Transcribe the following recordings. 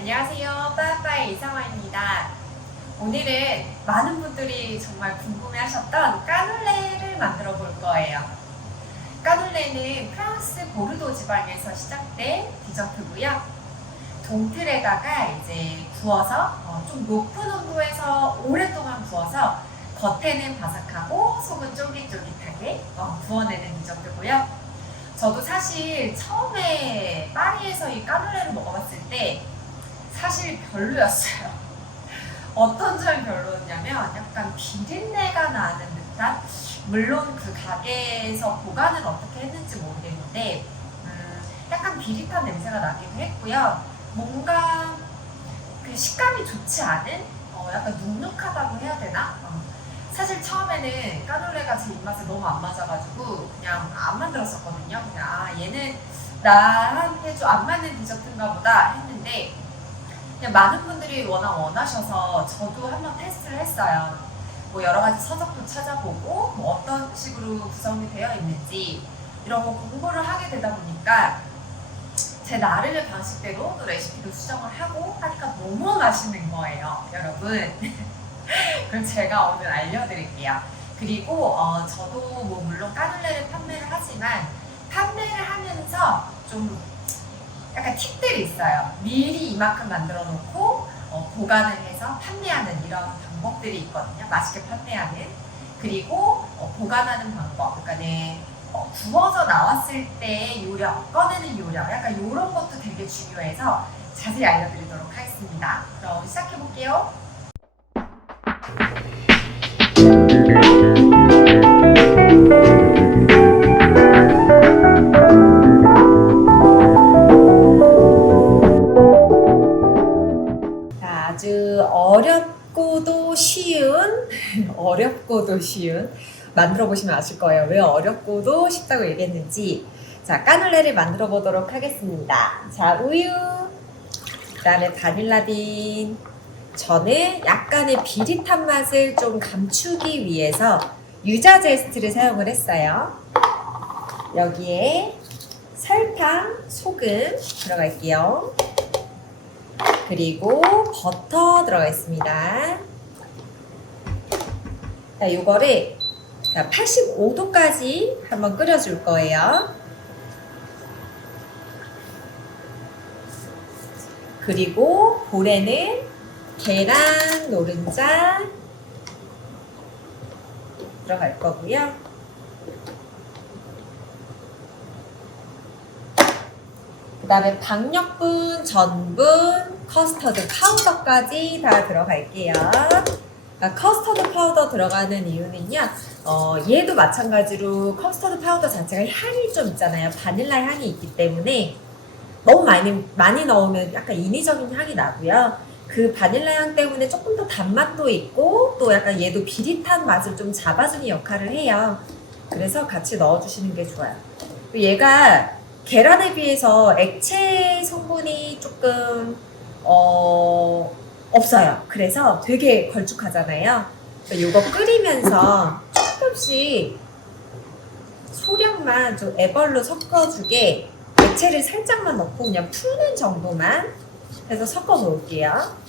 안녕하세요. 빠빠이 이상화입니다. 오늘은 많은 분들이 정말 궁금해하셨던 까눌레를 만들어 볼 거예요. 까눌레는 프랑스 보르도 지방에서 시작된 디저트고요. 동틀에다가 이제 구워서 좀 높은 온도에서 오랫동안 구워서 겉에는 바삭하고 속은 쫄깃쫄깃하게 구워내는 디저트고요. 저도 사실 처음에 파리에서 이 까눌레를 먹어봤을 때 사실 별로였어요. 어떤 점이 별로였냐면 약간 비린내가 나는 듯한, 물론 그 가게에서 보관을 어떻게 했는지 모르겠는데 약간 비릿한 냄새가 나기도 했고요. 뭔가 그 식감이 좋지 않은 약간 눅눅하다고 해야 되나? 사실 처음에는 까눌레가 제 입맛에 너무 안 맞아가지고 그냥 안 만들었었거든요. 그냥 얘는 나한테 좀 안 맞는 디저트인가 보다 했는데 그냥 많은 분들이 워낙 원하셔서 저도 한번 테스트를 했어요. 뭐 여러 가지 서적도 찾아보고 뭐 어떤 식으로 구성이 되어 있는지 이런 거 공부를 하게 되다 보니까 제 나름의 방식대로 또 레시피도 수정을 하고 하니까 너무 맛있는 거예요, 여러분. 그럼 제가 오늘 알려드릴게요. 그리고 저도 뭐 물론 까눌레를 판매를 하지만 판매를 하면서 좀 약간 팁들이 있어요. 미리 이만큼 만들어 놓고 보관을 해서 판매하는 이런 방법들이 있거든요. 맛있게 판매하는. 그리고 보관하는 방법. 그러니까 구워서 나왔을 때 요령, 꺼내는 요령. 약간 이런 것도 되게 중요해서 자세히 알려드리도록 하겠습니다. 그럼 시작해 볼게요. 아주 어렵고도 쉬운 만들어 보시면 아실 거예요. 왜 어렵고도 쉽다고 얘기했는지. 자, 까눌레를 만들어 보도록 하겠습니다. 자, 우유, 그 다음에 바닐라빈. 저는 약간의 비릿한 맛을 좀 감추기 위해서 유자 제스트를 사용을 했어요. 여기에 설탕, 소금 들어갈게요. 그리고 버터 들어가 있습니다. 자, 이거를 85도까지 한번 끓여줄 거예요. 그리고 볼에는 계란 노른자 들어갈 거고요. 그 다음에 박력분, 전분, 커스터드 파우더까지 다 들어갈게요. 커스터드 파우더 들어가는 이유는요, 얘도 마찬가지로 커스터드 파우더 자체가 향이 좀 있잖아요. 바닐라 향이 있기 때문에 너무 많이 넣으면 약간 인위적인 향이 나고요. 그 바닐라 향 때문에 조금 더 단맛도 있고 또 약간 얘도 비릿한 맛을 좀 잡아주는 역할을 해요. 그래서 같이 넣어주시는 게 좋아요. 얘가 계란에 비해서 액체 성분이 조금 없어요. 그래서 되게 걸쭉하잖아요. 이거 끓이면서 조금씩 소량만 좀 애벌로 섞어주게 액체를 살짝만 넣고 그냥 푸는 정도만 해서 섞어 놓을게요.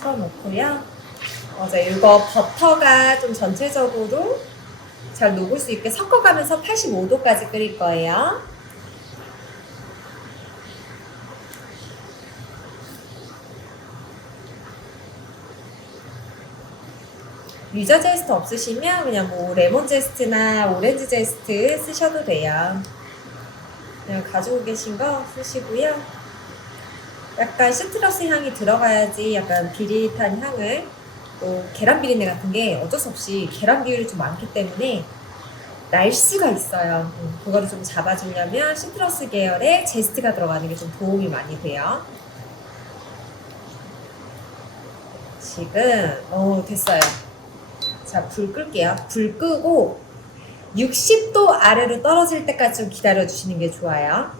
풀어놓고요. 이거 버터가 좀 전체적으로 잘 녹을 수 있게 섞어가면서 85도까지 끓일 거예요. 유자 제스트 없으시면 그냥 뭐 레몬 제스트나 오렌지 제스트 쓰셔도 돼요. 그냥 가지고 계신 거 쓰시고요. 약간 시트러스 향이 들어가야지 약간 비릿한 향을, 또 계란 비린내 같은 게 어쩔 수 없이 계란 비율이 좀 많기 때문에 날 수가 있어요. 그거를 좀 잡아주려면 시트러스 계열의 제스트가 들어가는 게 좀 도움이 많이 돼요. 지금 됐어요. 자, 불 끌게요. 불 끄고 60도 아래로 떨어질 때까지 좀 기다려 주시는 게 좋아요.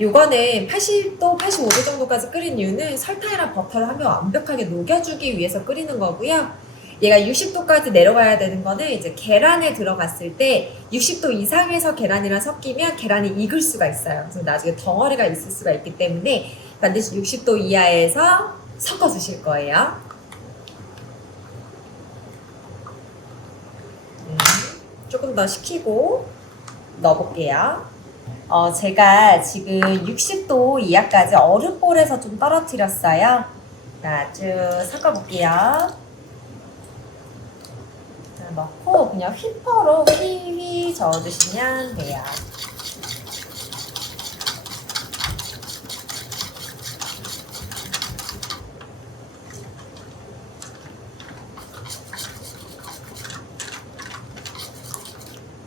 요거는 80도, 85도 정도까지 끓인 이유는 설탕이랑 버터를 한번 완벽하게 녹여주기 위해서 끓이는 거고요. 얘가 60도까지 내려가야 되는 거는 이제 계란에 들어갔을 때 60도 이상에서 계란이랑 섞이면 계란이 익을 수가 있어요. 그래서 나중에 덩어리가 있을 수가 있기 때문에 반드시 60도 이하에서 섞어 주실 거예요. 조금 더 식히고 넣어볼게요. 제가 지금 60도 이하까지 얼음볼에서 좀 떨어뜨렸어요. 자, 쭉 섞어볼게요. 자, 넣고 그냥 휘퍼로 휘휘 저어주시면 돼요.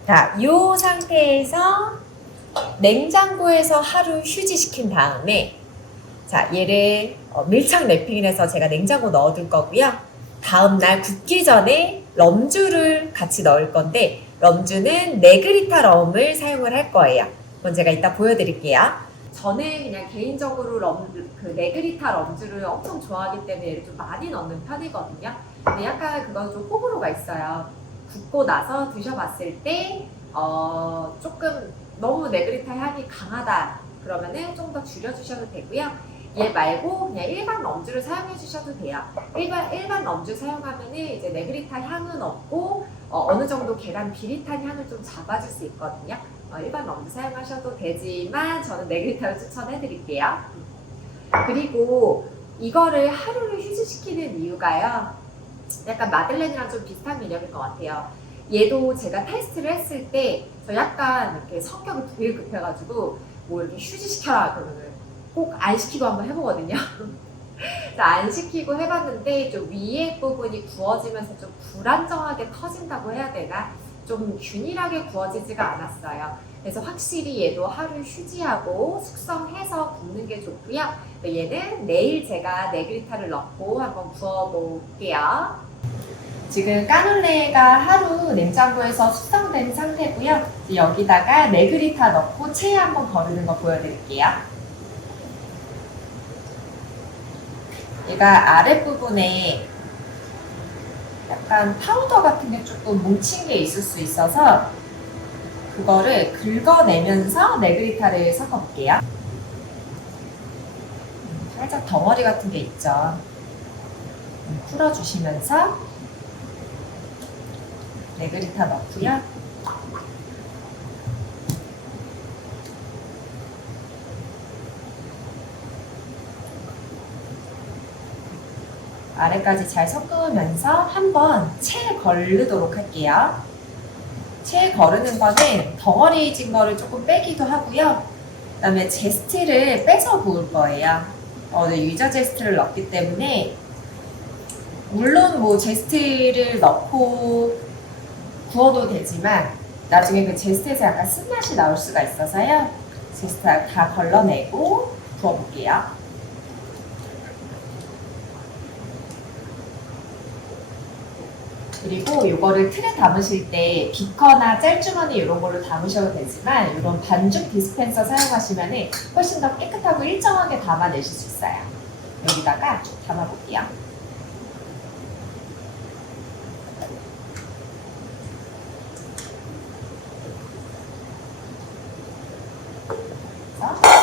자, 이 상태에서 냉장고에서 하루 휴지시킨 다음에 자, 얘를 밀착 랩핑을 해서 제가 냉장고 넣어둘 거고요. 다음날 굽기 전에 럼주를 같이 넣을 건데 럼주는 네그리타 럼을 사용을 할 거예요. 그건 제가 이따 보여드릴게요. 저는 그냥 개인적으로 네그리타 럼주를 엄청 좋아하기 때문에 얘를 좀 많이 넣는 편이거든요. 근데 약간 그건 좀 호불호가 있어요. 굽고 나서 드셔봤을 때 조금 너무 네그리타 향이 강하다 그러면은 좀 더 줄여주셔도 되고요. 얘 말고 그냥 일반 럼주를 사용해 주셔도 돼요. 일반 럼주 사용하면은 이제 네그리타 향은 없고 어느 정도 계란 비릿한 향을 좀 잡아줄 수 있거든요. 일반 럼주 사용하셔도 되지만 저는 네그리타를 추천해 드릴게요. 그리고 이거를 하루를 휴지시키는 이유가요. 약간 마들렌이랑 좀 비슷한 개념인 것 같아요. 얘도 제가 테스트를 했을 때 저 약간 이렇게 성격이 되게 급해가지고 뭐 이렇게 휴지시켜라 그러면 꼭 안 시키고 한번 해보거든요. 안 시키고 해봤는데 좀 위에 부분이 구워지면서 좀 불안정하게 터진다고 해야 되나? 좀 균일하게 구워지지가 않았어요. 그래서 확실히 얘도 하루 휴지하고 숙성해서 굽는 게 좋고요. 얘는 내일 제가 네그리타를 넣고 한번 구워볼게요. 지금 까눌레가 하루 냉장고에서 숙성된 상태고요. 여기다가 네그리타 넣고 체에 한번 거르는 거 보여드릴게요. 얘가 아랫부분에 약간 파우더 같은 게 조금 뭉친 게 있을 수 있어서 그거를 긁어내면서 네그리타를 섞어볼게요. 살짝 덩어리 같은 게 있죠. 풀어주시면서 네그리타 넣고요. 아래까지 잘 섞으면서 한번 체에 거르도록 할게요. 체에 거르는 거는 덩어리진 거를 조금 빼기도 하고요. 그 다음에 제스트를 빼서 구울 거예요. 유자 제스트를 넣기 때문에 물론 뭐 제스트를 넣고 구워도 되지만 나중에 그 제스트에서 약간 쓴맛이 나올 수가 있어서요. 제스트 다 걸러내고 구워볼게요. 그리고 이거를 틀에 담으실 때 비커나 짤주머니 이런 걸로 담으셔도 되지만 이런 반죽 디스펜서 사용하시면 훨씬 더 깨끗하고 일정하게 담아내실 수 있어요. 여기다가 쭉 담아볼게요.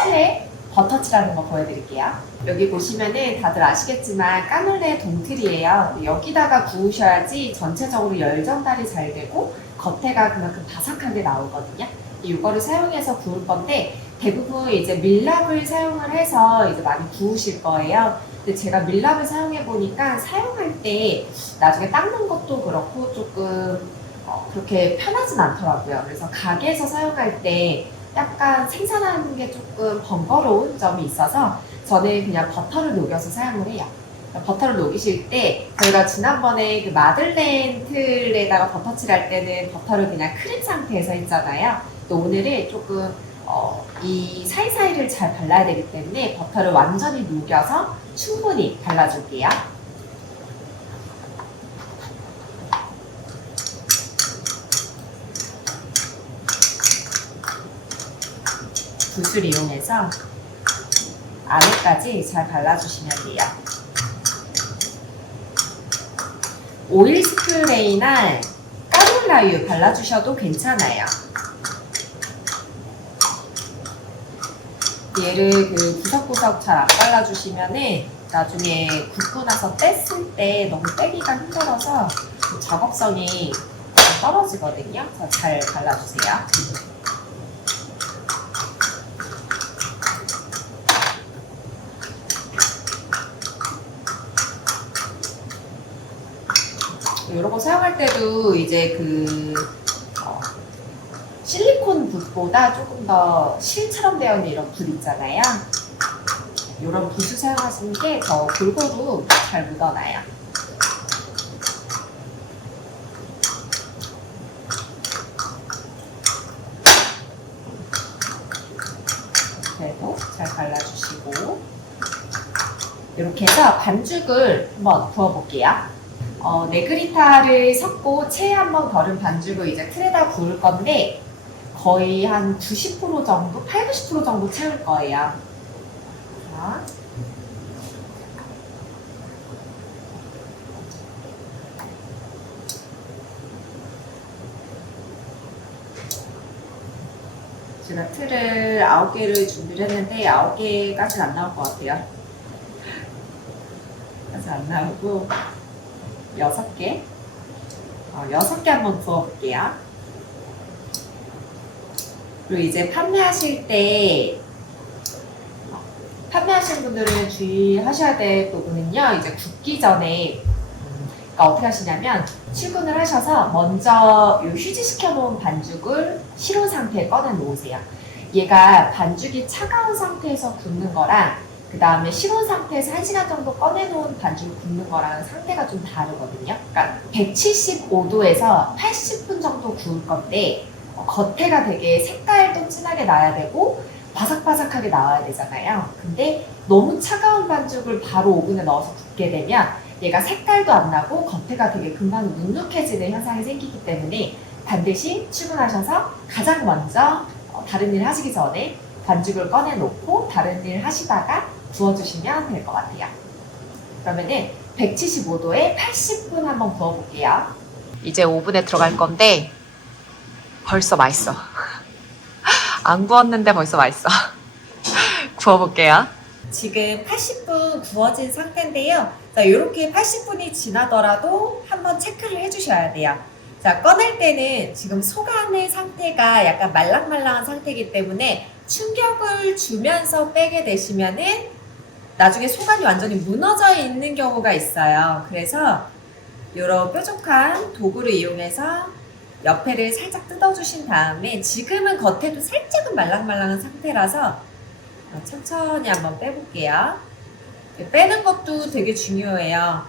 틀에 버터칠하는 거 보여드릴게요. 여기 보시면은 다들 아시겠지만 까눌레 동틀이에요. 여기다가 구우셔야지 전체적으로 열 전달이 잘 되고 겉에가 그만큼 바삭하게 나오거든요. 이거를 사용해서 구울 건데 대부분 이제 밀랍을 사용을 해서 이제 많이 구우실 거예요. 근데 제가 밀랍을 사용해 보니까 사용할 때 나중에 닦는 것도 그렇고 조금 그렇게 편하진 않더라고요. 그래서 가게에서 사용할 때 약간 생산하는 게 조금 번거로운 점이 있어서 저는 그냥 버터를 녹여서 사용을 해요. 버터를 녹이실 때 저희가 지난번에 그 마들렌 틀에다가 버터칠할 때는 버터를 그냥 크림 상태에서 했잖아요. 또 오늘은 조금 이 사이사이를 잘 발라야 되기 때문에 버터를 완전히 녹여서 충분히 발라줄게요. 붓을 이용해서 안에까지 잘 발라주시면 돼요. 오일 스프레이나 까놀라유 발라주셔도 괜찮아요. 얘를 구석구석 잘 안 발라주시면은 나중에 굽고 나서 뺐을 때 너무 빼기가 힘들어서 작업성이 떨어지거든요. 그래서 잘 발라주세요. 이런 거 사용할 때도 이제 실리콘 붓보다 조금 더 실처럼 되어 있는 이런 붓 있잖아요. 이런 붓을 사용하시는 게 더 골고루 잘 묻어나요. 그래도 잘 발라주시고 이렇게 해서 반죽을 한번 부어볼게요. 네그리타를 섞고 체에 한번 덜은 반죽을 이제 틀에다 부을 건데 거의 한 90% 정도, 80, 90% 정도 채울 거예요. 자. 제가 틀을 9개를 준비를 했는데 9개까지는 안 나올 것 같아요. 까지 안 나오고 6개? 6개 한번 부어볼게요. 그리고 이제 판매하시는 분들은 주의하셔야 될 부분은요, 이제 굽기 전에, 그러니까 어떻게 하시냐면, 출근을 하셔서 먼저 이 휴지시켜 놓은 반죽을 식은 상태에 꺼내 놓으세요. 얘가 반죽이 차가운 상태에서 굽는 거랑, 그 다음에 식은 상태에서 1시간 정도 꺼내 놓은 반죽을 굽는 거랑 상태가 좀 다르거든요. 그러니까 175도에서 80분 정도 구울 건데, 겉에가 되게 색깔도 진하게 나야 되고 바삭바삭하게 나와야 되잖아요. 근데 너무 차가운 반죽을 바로 오븐에 넣어서 굽게 되면 얘가 색깔도 안 나고 겉에가 되게 금방 눅눅해지는 현상이 생기기 때문에 반드시 출근하셔서 가장 먼저 다른 일 하시기 전에 반죽을 꺼내 놓고 다른 일 하시다가 구워주시면 될 것 같아요. 그러면은 175도에 80분 한번 구워볼게요. 이제 오븐에 들어갈 건데 벌써 맛있어. 안 구웠는데 벌써 맛있어. 구워볼게요. 지금 80분 구워진 상태인데요. 자, 이렇게 80분이 지나더라도 한번 체크를 해주셔야 돼요. 자, 꺼낼 때는 지금 속안의 상태가 약간 말랑말랑한 상태이기 때문에 충격을 주면서 빼게 되시면은 나중에 속안이 완전히 무너져 있는 경우가 있어요. 그래서 이런 뾰족한 도구를 이용해서 옆에를 살짝 뜯어주신 다음에 지금은 겉에도 살짝은 말랑말랑한 상태라서 천천히 한번 빼볼게요. 빼는 것도 되게 중요해요.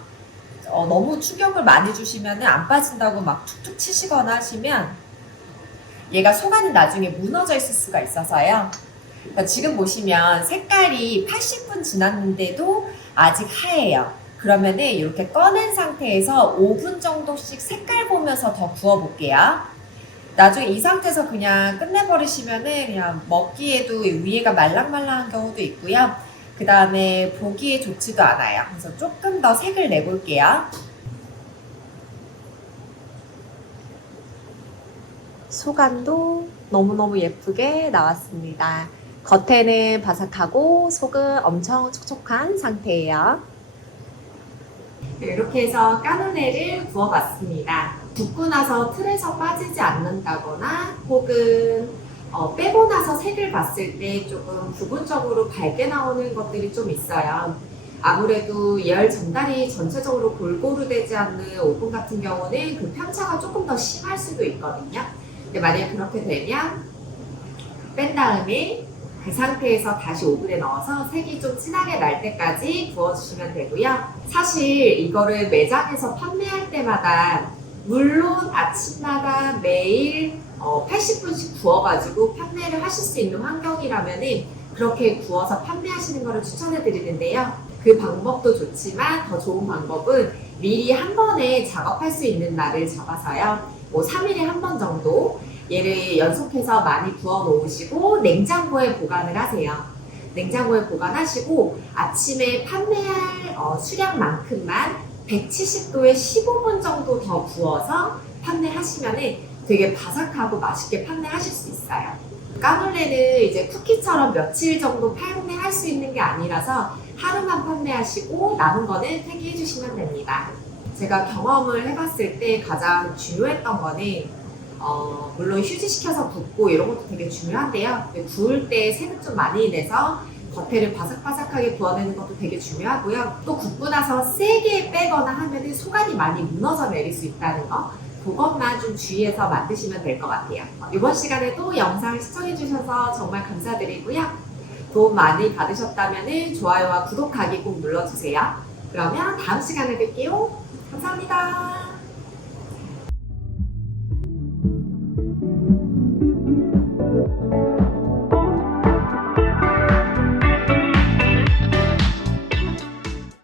너무 충격을 많이 주시면 안 빠진다고 막 툭툭 치시거나 하시면 얘가 속안이 나중에 무너져 있을 수가 있어서요. 그러니까 지금 보시면 색깔이 80분 지났는데도 아직 하얘요. 그러면은 이렇게 꺼낸 상태에서 5분 정도씩 색깔 보면서 더 구워볼게요. 나중에 이 상태에서 그냥 끝내버리시면은 그냥 먹기에도 위에가 말랑말랑한 경우도 있고요. 그 다음에 보기에 좋지도 않아요. 그래서 조금 더 색을 내볼게요. 속안도 너무너무 예쁘게 나왔습니다. 겉에는 바삭하고 속은 엄청 촉촉한 상태예요. 이렇게 해서 까놀레를 구워봤습니다. 굽고 나서 틀에서 빠지지 않는다거나 혹은 빼고 나서 색을 봤을 때 조금 부분적으로 밝게 나오는 것들이 좀 있어요. 아무래도 열 전달이 전체적으로 골고루 되지 않는 오븐 같은 경우는 그 편차가 조금 더 심할 수도 있거든요. 근데 만약에 그렇게 되면 뺀 다음에 그 상태에서 다시 오븐에 넣어서 색이 좀 진하게 날 때까지 구워주시면 되고요. 사실 이거를 매장에서 판매할 때마다 물론 아침마다 매일 80분씩 구워가지고 판매를 하실 수 있는 환경이라면은 그렇게 구워서 판매하시는 거를 추천해 드리는데요. 그 방법도 좋지만 더 좋은 방법은 미리 한 번에 작업할 수 있는 날을 잡아서요. 뭐 3일에 한 번 정도 얘를 연속해서 많이 부어 놓으시고 냉장고에 보관을 하세요. 냉장고에 보관하시고 아침에 판매할 수량만큼만 170도에 15분 정도 더 부어서 판매하시면 되게 바삭하고 맛있게 판매하실 수 있어요. 까놀레는 이제 쿠키처럼 며칠 정도 판매할 수 있는 게 아니라서 하루만 판매하시고 남은 거는 폐기해 주시면 됩니다. 제가 경험을 해봤을 때 가장 중요했던 거는 물론 휴지시켜서 붓고 이런 것도 되게 중요한데요. 구울 때 색을 좀 많이 내서 겉에를 바삭바삭하게 구워내는 것도 되게 중요하고요. 또 굽고 나서 세게 빼거나 하면 속안이 많이 무너져 내릴 수 있다는 거, 그것만 좀 주의해서 만드시면 될 것 같아요. 이번 시간에도 영상을 시청해주셔서 정말 감사드리고요. 도움 많이 받으셨다면 좋아요와 구독하기 꼭 눌러주세요. 그러면 다음 시간에 뵐게요. 감사합니다.